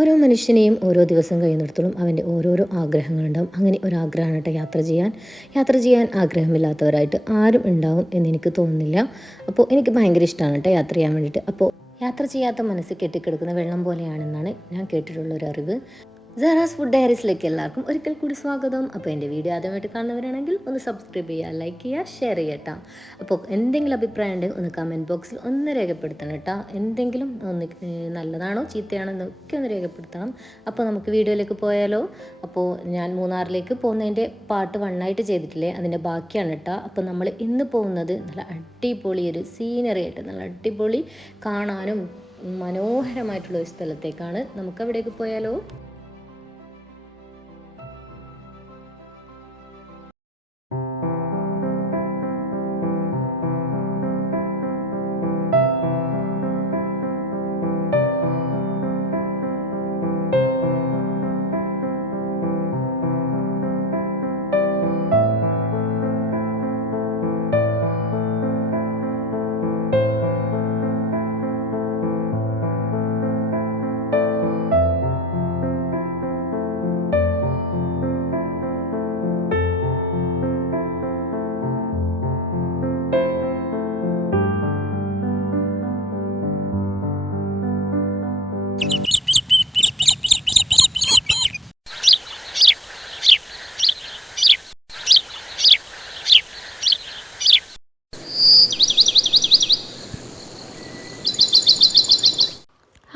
ഓരോ മനുഷ്യനെയും ഓരോ ദിവസം കഴിയുന്നിടത്തോളം അവൻ്റെ ഓരോരോ ആഗ്രഹങ്ങളുണ്ടാവും. അങ്ങനെ ഒരാഗ്രഹമാണ് കേട്ടോ യാത്ര ചെയ്യാൻ. യാത്ര ചെയ്യാൻ ആഗ്രഹമില്ലാത്തവരായിട്ട് ആരും ഉണ്ടാവും എന്നെനിക്ക് തോന്നുന്നില്ല. അപ്പോൾ എനിക്ക് ഭയങ്കര ഇഷ്ടമാണ് കേട്ടോ യാത്ര ചെയ്യാൻ വേണ്ടിയിട്ട്. അപ്പോൾ യാത്ര ചെയ്യാത്ത മനസ്സ് കെട്ടിക്കിടക്കുന്ന വെള്ളം പോലെയാണെന്നാണ് ഞാൻ കേട്ടിട്ടുള്ളൊരു അറിവ്. സഹാറാസ് ഫുഡ് ഡയറീസിലേക്ക് എല്ലാവർക്കും ഒരിക്കൽ കൂടി സ്വാഗതം. അപ്പോൾ എൻ്റെ വീഡിയോ ആദ്യമായിട്ട് കാണുന്നവരാണെങ്കിൽ ഒന്ന് സബ്സ്ക്രൈബ് ചെയ്യുക, ലൈക്ക് ചെയ്യുക, ഷെയർ ചെയ്യട്ടോ. അപ്പോൾ എന്തെങ്കിലും അഭിപ്രായം ഉണ്ടെങ്കിൽ ഒന്ന് കമൻറ്റ് ബോക്സിൽ ഒന്ന് രേഖപ്പെടുത്തണം കേട്ടോ. എന്തെങ്കിലും ഒന്ന് നല്ലതാണോ ചീത്തയാണോ എന്നൊക്കെ ഒന്ന് രേഖപ്പെടുത്തണം. അപ്പോൾ നമുക്ക് വീഡിയോയിലേക്ക് പോയാലോ. അപ്പോൾ ഞാൻ മൂന്നാറിലേക്ക് പോകുന്നതിൻ്റെ പാർട്ട് 1 ആയിട്ട് ചെയ്തിട്ടില്ലേ, അതിൻ്റെ ബാക്കിയാണ് കേട്ടോ. അപ്പോൾ നമ്മൾ ഇന്ന് പോകുന്നത് നല്ല അടിപൊളി ഒരു സീനറി ആയിട്ട്, നല്ല അടിപൊളി കാണാനും മനോഹരമായിട്ടുള്ള ഒരു സ്ഥലത്തേക്കാണ്. നമുക്ക് അവിടേക്ക് പോയാലോ.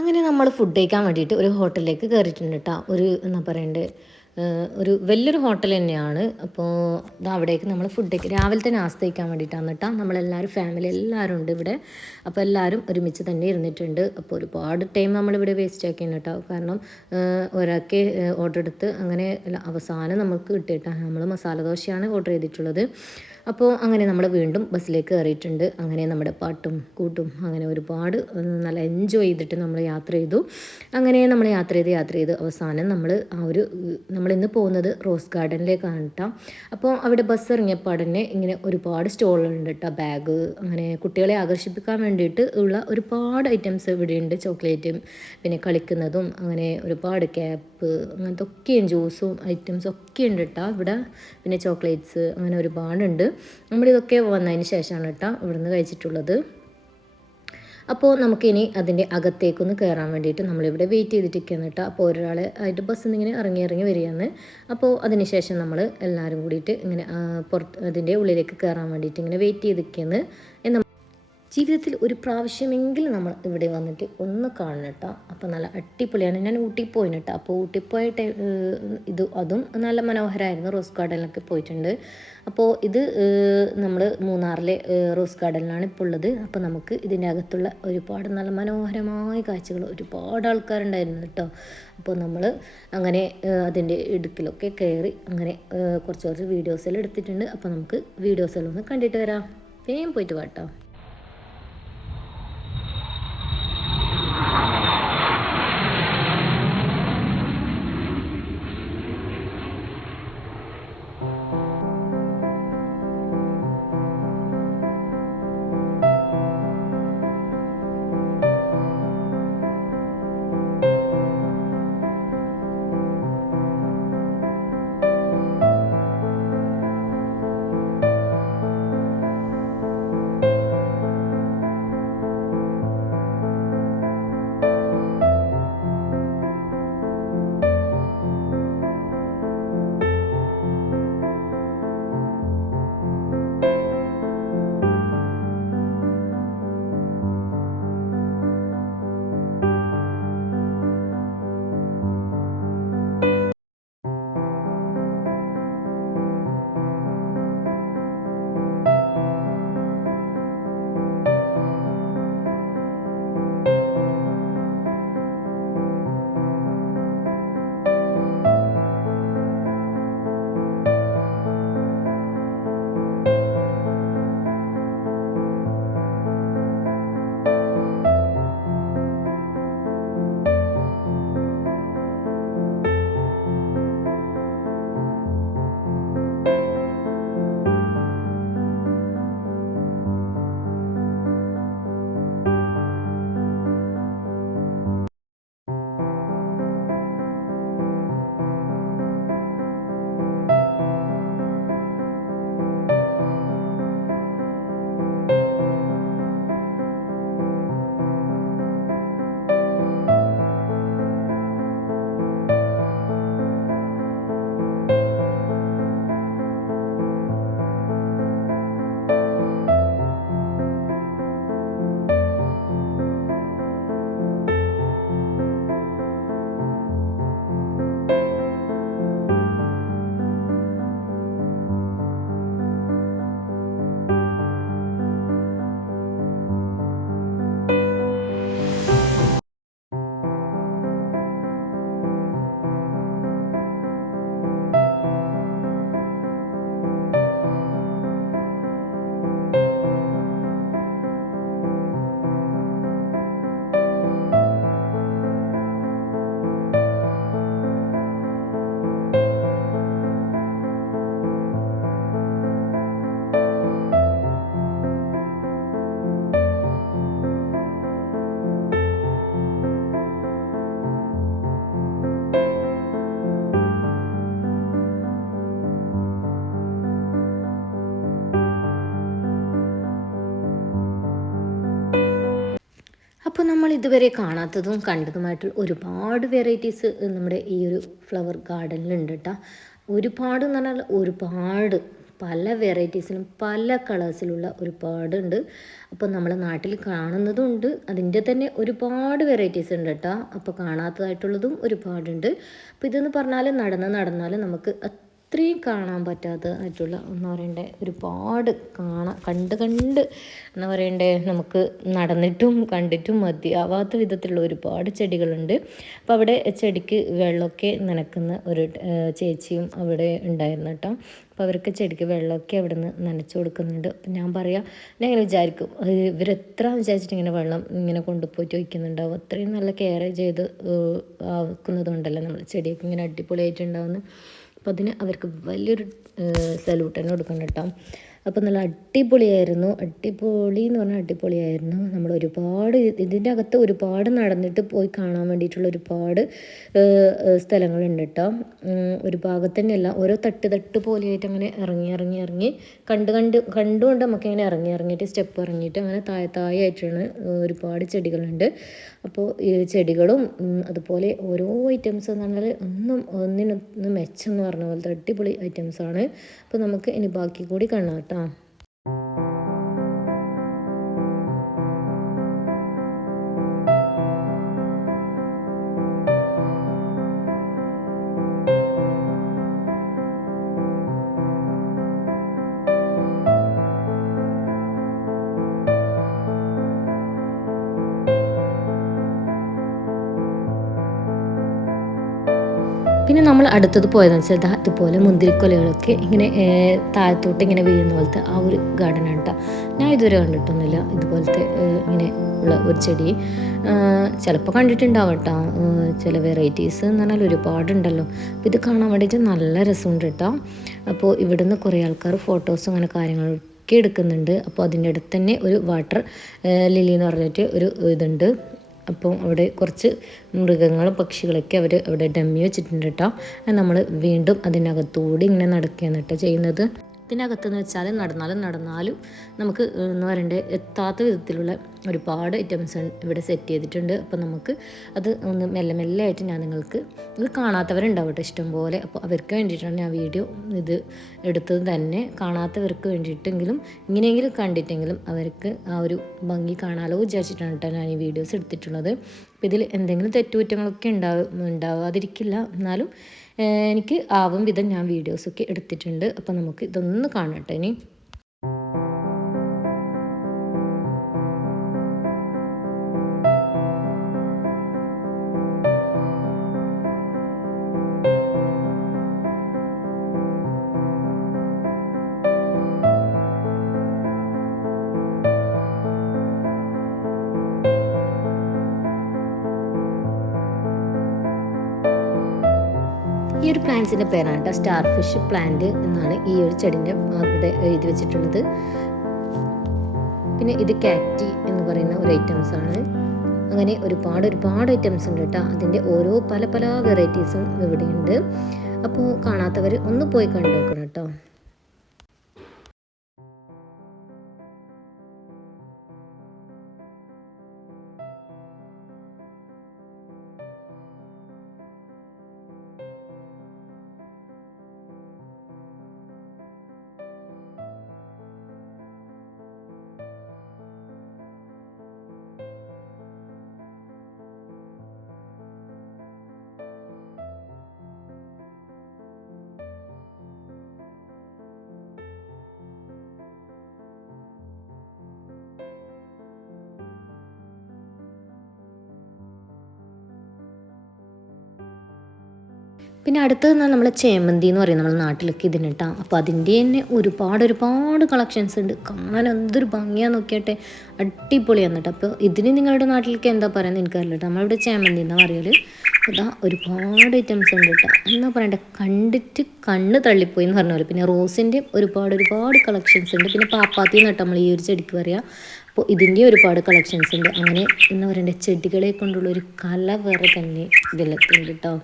അങ്ങനെ നമ്മൾ ഫുഡ് കഴിക്കാൻ വേണ്ടിയിട്ട് ഒരു ഹോട്ടലിലേക്ക് കയറിയിട്ടുണ്ട് കേട്ടോ. എന്താ പറയണ്ടേ, ഒരു വലിയൊരു ഹോട്ടൽ തന്നെയാണ്. അപ്പോൾ അവിടേക്ക് നമ്മൾ ഫുഡ് രാവിലത്തെ നാസ്ത കഴിക്കാൻ വേണ്ടിയിട്ടാണ് കേട്ടോ. നമ്മളെല്ലാവരും ഫാമിലി എല്ലാവരും ഉണ്ട് ഇവിടെ. അപ്പോൾ എല്ലാവരും ഒരുമിച്ച് തന്നെ ഇരുന്നിട്ടുണ്ട്. അപ്പോൾ ഒരുപാട് ടൈം നമ്മളിവിടെ വേസ്റ്റ് ആക്കിയാണ് കേട്ടോ. കാരണം ഒരാൾക്ക് ഓർഡർ എടുത്ത് അങ്ങനെ അവസാനം നമുക്ക് കിട്ടിയിട്ടാണ്. നമ്മൾ മസാല ദോശയാണ് ഓർഡർ ചെയ്തിട്ടുള്ളത്. അപ്പോൾ അങ്ങനെ നമ്മൾ വീണ്ടും ബസ്സിലേക്ക് കയറിയിട്ടുണ്ട്. അങ്ങനെ നമ്മുടെ പാട്ടും കൂട്ടും അങ്ങനെ ഒരുപാട് നല്ല എൻജോയ് ചെയ്തിട്ട് നമ്മൾ യാത്ര ചെയ്തു. അങ്ങനെ നമ്മൾ യാത്ര ചെയ്ത് അവസാനം നമ്മളിന്ന് പോകുന്നത് റോസ് ഗാർഡനിലേക്കാണ് കേട്ടോ. അപ്പോൾ അവിടെ ബസ് ഇറങ്ങിയപ്പോൾ തന്നെ ഇങ്ങനെ ഒരുപാട് സ്റ്റോളുണ്ട് കേട്ടോ. ബാഗ് അങ്ങനെ കുട്ടികളെ ആകർഷിപ്പിക്കാൻ വേണ്ടിയിട്ട് ഉള്ള ഒരുപാട് ഐറ്റംസ് ഇവിടെയുണ്ട്. ചോക്ലേറ്റും പിന്നെ കളിക്കുന്നതും അങ്ങനെ ഒരുപാട് ക്യാപ്പ് അങ്ങനത്തെ ഒക്കെയും ജ്യൂസും ഐറ്റംസ് ഒക്കെ ഉണ്ട് കേട്ടോ ഇവിടെ. പിന്നെ ചോക്ലേറ്റ്സ് അങ്ങനെ ഒരുപാടുണ്ട്. നമ്മളിതൊക്കെ വന്നതിന് ശേഷമാണ് കേട്ടോ ഇവിടുന്ന് കഴിച്ചിട്ടുള്ളത്. അപ്പോൾ നമുക്കിനി അതിൻ്റെ അകത്തേക്കൊന്ന് കയറാൻ വേണ്ടിയിട്ട് നമ്മളിവിടെ വെയിറ്റ് ചെയ്തിട്ടിരിക്കുകയാണ് കേട്ടോ. അപ്പോൾ ഒരാളെ ആയിട്ട് ബസ്സിൽ നിന്ന് ഇങ്ങനെ ഇറങ്ങി വരികയാണ്. അപ്പോൾ അതിന് ശേഷം നമ്മൾ എല്ലാവരും കൂടിയിട്ട് ഇങ്ങനെ അതിൻ്റെ ഉള്ളിലേക്ക് കയറാൻ വേണ്ടിയിട്ട് ഇങ്ങനെ വെയിറ്റ് ചെയ്തിരിക്കുകയാണ്. ജീവിതത്തിൽ ഒരു പ്രാവശ്യമെങ്കിലും നമ്മൾ ഇവിടെ വന്നിട്ട് ഒന്ന് കാണണം കേട്ടോ. അപ്പോൾ നല്ല അടിപൊളിയാണ്. ഞാൻ ഊട്ടി പോയിന് കേട്ടോ. അപ്പോൾ ഊട്ടി പോയ അതും നല്ല മനോഹരമായിരുന്നു. റോസ് ഗാർഡനിലൊക്കെ പോയിട്ടുണ്ട്. അപ്പോൾ ഇത് നമ്മൾ മൂന്നാറിലെ റോസ് ഗാർഡനിലാണ് ഇപ്പോൾ ഉള്ളത്. അപ്പോൾ നമുക്ക് ഇതിൻ്റെ അകത്തുള്ള ഒരുപാട് നല്ല മനോഹരമായ കാഴ്ചകൾ, ഒരുപാട് ആൾക്കാരുണ്ടായിരുന്നു കേട്ടോ. അപ്പോൾ നമ്മൾ അങ്ങനെ അതിൻ്റെ ഇടുക്കിലൊക്കെ കയറി അങ്ങനെ കുറച്ച് വീഡിയോസെല്ലാം എടുത്തിട്ടുണ്ട്. അപ്പോൾ നമുക്ക് വീഡിയോസെല്ലാം ഒന്ന് കണ്ടിട്ട് വരാം. വേഗം പോയിട്ട് വാട്ടോ. നമ്മൾ ഇതുവരെ കാണാത്തതും കണ്ടതുമായിട്ടുള്ള ഒരുപാട് വെറൈറ്റീസ് നമ്മുടെ ഈ ഒരു ഫ്ലവർ ഗാർഡനിലുണ്ട് കേട്ടോ. ഒരുപാട് എന്ന് പറഞ്ഞാൽ ഒരുപാട് പല വെറൈറ്റീസിലും പല കളേഴ്സിലുള്ള ഒരുപാടുണ്ട്. അപ്പോൾ നമ്മളെ നാട്ടിൽ കാണുന്നതും ഉണ്ട്, അതിൻ്റെ തന്നെ ഒരുപാട് വെറൈറ്റീസ് ഉണ്ട് കേട്ടോ. അപ്പോൾ കാണാത്തതായിട്ടുള്ളതും ഒരുപാടുണ്ട്. അപ്പോൾ ഇതെന്ന് പറഞ്ഞാൽ നടന്നാൽ നമുക്ക് അത്രയും കാണാൻ പറ്റാത്തതായിട്ടുള്ള എന്താ പറയണ്ടേ ഒരുപാട് കണ്ട് എന്താ പറയണ്ടേ നമുക്ക് നടന്നിട്ടും കണ്ടിട്ടും മതിയാവാത്ത വിധത്തിലുള്ള ഒരുപാട് ചെടികളുണ്ട്. അപ്പോൾ അവിടെ ചെടിക്ക് വെള്ളമൊക്കെ നനക്കുന്ന ഒരു ചേച്ചിയും അവിടെ ഉണ്ടായിരുന്നു കേട്ടോ. അപ്പോൾ അവർക്ക് ചെടിക്ക് വെള്ളമൊക്കെ അവിടെ നിന്ന് നനച്ചു കൊടുക്കുന്നുണ്ട്. അപ്പം ഞാൻ ഇങ്ങനെ വിചാരിക്കും ഇവരെത്ര വിചാരിച്ചിട്ട് ഇങ്ങനെ വെള്ളം ഇങ്ങനെ കൊണ്ടുപോയിട്ട് വയ്ക്കുന്നുണ്ടാവും. അത്രയും നല്ല കെയർ ചെയ്ത് ആക്കുന്നതുകൊണ്ടല്ലോ നമ്മൾ ചെടിയൊക്കെ ഇങ്ങനെ അടിപൊളിയായിട്ടുണ്ടാവുന്നത്. അപ്പോൾ അതിന് അവർക്ക് വലിയൊരു സല്യൂട്ട് തന്നെ കൊടുക്കണം കേട്ടോ. അപ്പോൾ നല്ല അടിപൊളിയായിരുന്നു, അടിപൊളി എന്ന് പറഞ്ഞാൽ അടിപൊളിയായിരുന്നു. നമ്മൾ ഒരുപാട് ഇതിൻ്റെ അകത്ത് ഒരുപാട് നടന്നിട്ട് പോയി കാണാൻ വേണ്ടിയിട്ടുള്ള ഒരുപാട് സ്ഥലങ്ങളുണ്ട് കേട്ടോ. ഒരു ഭാഗത്ത് തന്നെയല്ല, ഓരോ തട്ട് പോലെയായിട്ട് അങ്ങനെ ഇറങ്ങി കണ്ടുകൊണ്ട് നമുക്കിങ്ങനെ ഇറങ്ങിയിട്ട് സ്റ്റെപ്പ് ഇറങ്ങിയിട്ട് അങ്ങനെ താഴെയായിട്ടാണ് ഒരുപാട് ചെടികളുണ്ട്. അപ്പോൾ ഈ ചെടികളും അതുപോലെ ഓരോ ഐറ്റംസ് എന്ന് പറഞ്ഞാൽ ഒന്നിനൊന്ന് മെച്ചം എന്ന് പറഞ്ഞ പോലത്തെ അടിപൊളി ഐറ്റംസാണ്. അപ്പോൾ നമുക്ക് ഇനി ബാക്കി കൂടി കാണാം കേട്ടോ. പിന്നെ നമ്മൾ അടുത്തത് പോയതെന്ന് വെച്ചാൽ ഇതുപോലെ മുന്തിരിക്കൊലകളൊക്കെ ഇങ്ങനെ താഴത്തോട്ട് ഇങ്ങനെ വീഴുന്ന പോലത്തെ ആ ഒരു ഗാർഡനാണ് കേട്ടോ. ഞാൻ ഇതുവരെ കണ്ടിട്ടൊന്നുമില്ല ഇതുപോലത്തെ ഇങ്ങനെ ഉള്ള ഒരു ചെടി. ചിലപ്പോൾ കണ്ടിട്ടുണ്ടാവും കേട്ടോ. ചില വെറൈറ്റീസ് എന്ന് പറഞ്ഞാൽ ഒരുപാടുണ്ടല്ലോ. അപ്പോൾ ഇത് കാണാൻ വേണ്ടിയിട്ട് നല്ല രസമുണ്ട് കേട്ടോ. അപ്പോൾ ഇവിടുന്ന് കുറേ ആൾക്കാർ ഫോട്ടോസും അങ്ങനെ കാര്യങ്ങളൊക്കെ എടുക്കുന്നുണ്ട്. അപ്പോൾ അതിൻ്റെ അടുത്ത് തന്നെ ഒരു വാട്ടർ ലില്ലി എന്ന് പറഞ്ഞിട്ട് ഒരു ഇതുണ്ട്. അപ്പോൾ അവിടെ കുറച്ച് മൃഗങ്ങളും പക്ഷികളൊക്കെ അവർ അവിടെ ഡമ്മി വെച്ചിട്ടുണ്ട് കേട്ടോ. നമ്മൾ വീണ്ടും അതിനകത്തൂടെ ഇങ്ങനെ നടക്കുകയാണ് കേട്ടോ ചെയ്യുന്നത്. ഇതിനകത്തെന്ന് വെച്ചാൽ നടന്നാലും നമുക്ക് എന്ന് പറയണ്ടേ എത്താത്ത വിധത്തിലുള്ള ഒരുപാട് ഐറ്റംസ് ഇവിടെ സെറ്റ് ചെയ്തിട്ടുണ്ട്. അപ്പോൾ നമുക്ക് അത് ഒന്ന് മെല്ലെ ആയിട്ട് ഞാൻ നിങ്ങൾക്ക് ഇത് കാണാത്തവരുണ്ടാവട്ടെ ഇഷ്ടംപോലെ. അപ്പോൾ അവർക്ക് വേണ്ടിയിട്ടാണ് ഞാൻ വീഡിയോ ഇത് എടുത്തത് തന്നെ. കാണാത്തവർക്ക് വേണ്ടിയിട്ടെങ്കിലും ഇങ്ങനെയെങ്കിലും കണ്ടിട്ടെങ്കിലും അവർക്ക് ആ ഒരു ഭംഗി കാണാലോ വിചാരിച്ചിട്ടാണ് കേട്ടോ ഞാൻ ഈ വീഡിയോസ് എടുത്തിട്ടുള്ളത്. അപ്പോൾ ഇതിൽ എന്തെങ്കിലും തെറ്റുകുറ്റങ്ങളൊക്കെ ഉണ്ടാവാതിരിക്കില്ല, എന്നാലും എനിക്ക് ആവും വിധം ഞാൻ വീഡിയോസൊക്കെ എടുത്തിട്ടുണ്ട്. അപ്പോൾ നമുക്ക് ഇതൊന്ന് കാണട്ടെ ഇനി. ഈ ഒരു പ്ലാന്റ്സിൻ്റെ പേരാണ് കേട്ടോ സ്റ്റാർ ഫിഷ് പ്ലാന്റ് എന്നാണ് ഈ ഒരു ചെടിൻ്റെ അവിടെ എഴുതി വെച്ചിട്ടുള്ളത്. പിന്നെ ഇത് കാക്റ്റി എന്ന് പറയുന്ന ഒരു ഐറ്റംസ് ആണ്. അങ്ങനെ ഒരുപാട് ഐറ്റംസ് ഉണ്ട് കേട്ടോ. അതിൻ്റെ ഓരോ പല വെറൈറ്റീസും ഇവിടെയുണ്ട്. അപ്പോൾ കാണാത്തവർ ഒന്ന് പോയി കണ്ടു നോക്കണം കേട്ടോ. പിന്നെ അടുത്തത് നമ്മൾ ചേമന്തി എന്ന് പറയും നമ്മുടെ നാട്ടിലൊക്കെ ഇതിന് കേട്ടോ. അപ്പോൾ അതിൻ്റെ തന്നെ ഒരുപാട് കളക്ഷൻസ് ഉണ്ട്. കാണാൻ എന്തൊരു ഭംഗിയാന്ന് നോക്കിയാട്ടെ, അടിപൊളിയാണ് കേട്ടോ. അപ്പോൾ ഇതിന് നിങ്ങളുടെ നാട്ടിലേക്ക് എന്താ പറയുന്നത് എനിക്കറിയില്ല കേട്ടോ. നമ്മളിവിടെ ചേമന്തി എന്നാ പറയല്. അതാ ഒരുപാട് ഐറ്റംസ് ഉണ്ട് കേട്ടോ. എന്നാ പറയണ്ടേ, കണ്ടിട്ട് കണ്ണ് തള്ളിപ്പോയി എന്ന് പറഞ്ഞ പോലെ. പിന്നെ റോസിൻ്റെ ഒരുപാട് കളക്ഷൻസ് ഉണ്ട്. പിന്നെ പാപ്പാത്തി എന്നിട്ട് നമ്മൾ ഈ ഒരു ചെടിക്ക് പറയാം. അപ്പോൾ ഇതിൻ്റെ ഒരുപാട് കളക്ഷൻസ് ഉണ്ട്. അങ്ങനെ എന്താ പറയണ്ടേ, ചെടികളെ കൊണ്ടുള്ള ഒരു കല വേറെ തന്നെ ഇതിലെത്തുണ്ട് കേട്ടോ.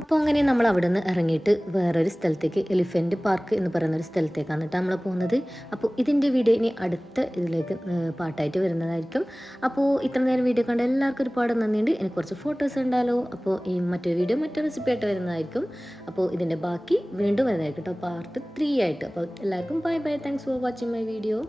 അപ്പോൾ അങ്ങനെ നമ്മൾ അവിടെ നിന്ന് ഇറങ്ങിയിട്ട് വേറൊരു സ്ഥലത്തേക്ക് എലിഫൻറ്റ് പാർക്ക് എന്ന് പറയുന്ന ഒരു സ്ഥലത്തേക്കാണ് കേട്ടോ നമ്മൾ പോകുന്നത്. അപ്പോൾ ഇതിൻ്റെ വീഡിയോ ഇനി അടുത്ത ഇതിലേക്ക് പാട്ടായിട്ട് വരുന്നതായിരിക്കും. അപ്പോൾ ഇത്ര നേരം വീഡിയോ കണ്ട എല്ലാവർക്കും ഒരുപാട് നന്ദിയുണ്ട്. എനിക്ക് കുറച്ച് ഫോട്ടോസ് ഉണ്ടാലോ. അപ്പോൾ ഈ മറ്റൊരു വീഡിയോ മറ്റൊരു റെസിപ്പി ആയിട്ട് വരുന്നതായിരിക്കും. അപ്പോൾ ഇതിൻ്റെ ബാക്കി വീണ്ടും വരുന്നതായിരിക്കും കേട്ടോ, പാർട്ട് 3 ആയിട്ട്. അപ്പോൾ എല്ലാവർക്കും bye bye, thanks for watching my video.